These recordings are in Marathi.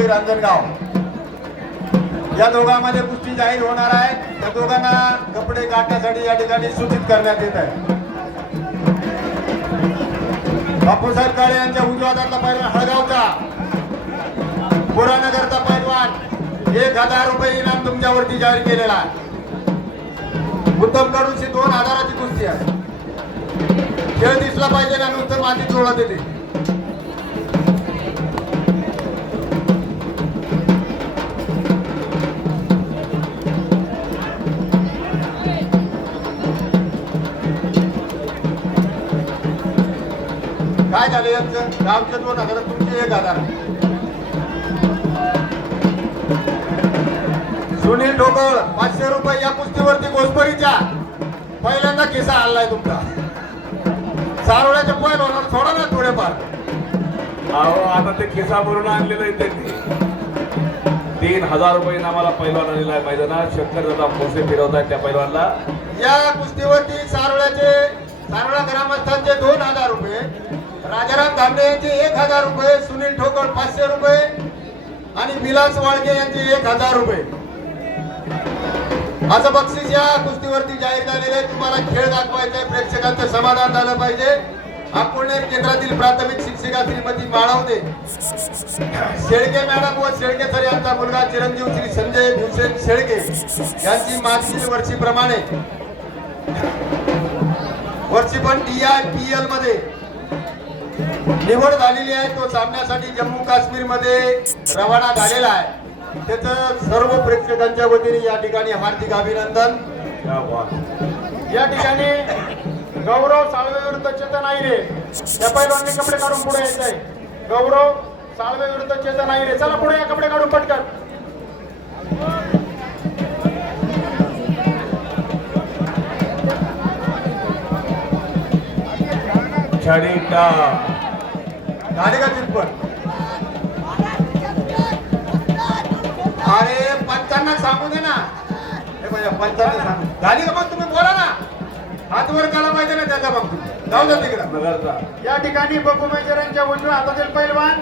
कोळी रांजणगाव. या दोघांमध्ये कुस्ती जाहीर होणार आहे. त्या दोघांना कपडे काढण्यासाठी या ठिकाणी सूचित करण्यात येत आहे. बापूसाहेब काळे यांच्या उजवादातला हातातला पैलवान हळगावचा. पुरानगरचा पैलवान. एक हजार रुपये इनाम तुमच्यावरती जाहीर केलेला आहे. उत्तम कडूनशी दोन हजाराची कुस्ती आहे. खेळ दिसला पाहिजे ना नुसतं माझी जोडत येते काय झालं यांचं गावचे दोन हजार तुमचे एक हजार सुनील ढोकळ पाचशे रुपये या कुस्तीवरती गोसबरीच्या पहिल्यांदा किस्सा आणलाय तुमचा. सारोळ्याच्या पहिल होणार थोडा ना थोडेफार. अहो आता ते खिसा भरून आणलेलं आहे त्यांनी. तीन हजार रुपये नामाला पैलवान आलेला आहे मैदानात. शंकर दादा भोसले फिरवत आहेत त्या पैलवानला. या कुस्तीवरती राजाराम यांचे एक हजार रुपये सुनील ठोकळ पाचशे रुपये आणि विलास वाळके यांचे एक हजार रुपये. असं बक्षीस या कुस्तीवरती जाहीर झालेलं आहे. तुम्हाला खेळ दाखवायचा प्रेक्षकांचं समाधान झालं पाहिजे. अकोलनेर केंद्रातील प्राथमिक शिक्षिका श्रीमती माळवदे शेळके मॅडम व शेळके सर यांचा मुलगा चिरंजीव श्री संजय भूषण शेळके यांची मागील वर्षीप्रमाणे. वर्षी पण डी आय पी एलमध्ये निवड झालेली आहे तो सामन्यासाठी जम्मू काश्मीरमध्ये रवाना झालेला आहे. त्याचं सर्व प्रेक्षकांच्या वतीने या ठिकाणी हार्दिक अभिनंदन. या ठिकाणी गौरव साळवे विरुद्ध चेतन आईरे या कपडे काढून पुढे यायचं आहे गौरव साळवे विरुद्ध चेतन आईरे चला पुढे या कपडे काढून पटकन. छडी झाले का चितपट अरे पंचांना सांगू दे ना. हे बघा पंचांना सांगू. झाली का मग तुम्ही बोला ना. हात वर काला पाहिजे ना त्याचा मग तुम्ही. जाऊ द्या तिकडं. या ठिकाणी बबू मेजरांच्या उजव्या हातातील पैलवान.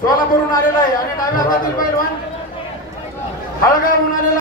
सोलापूरहून आलेला आहे आणि डाव्या हातातील पैलवान. हळगावहून आलेला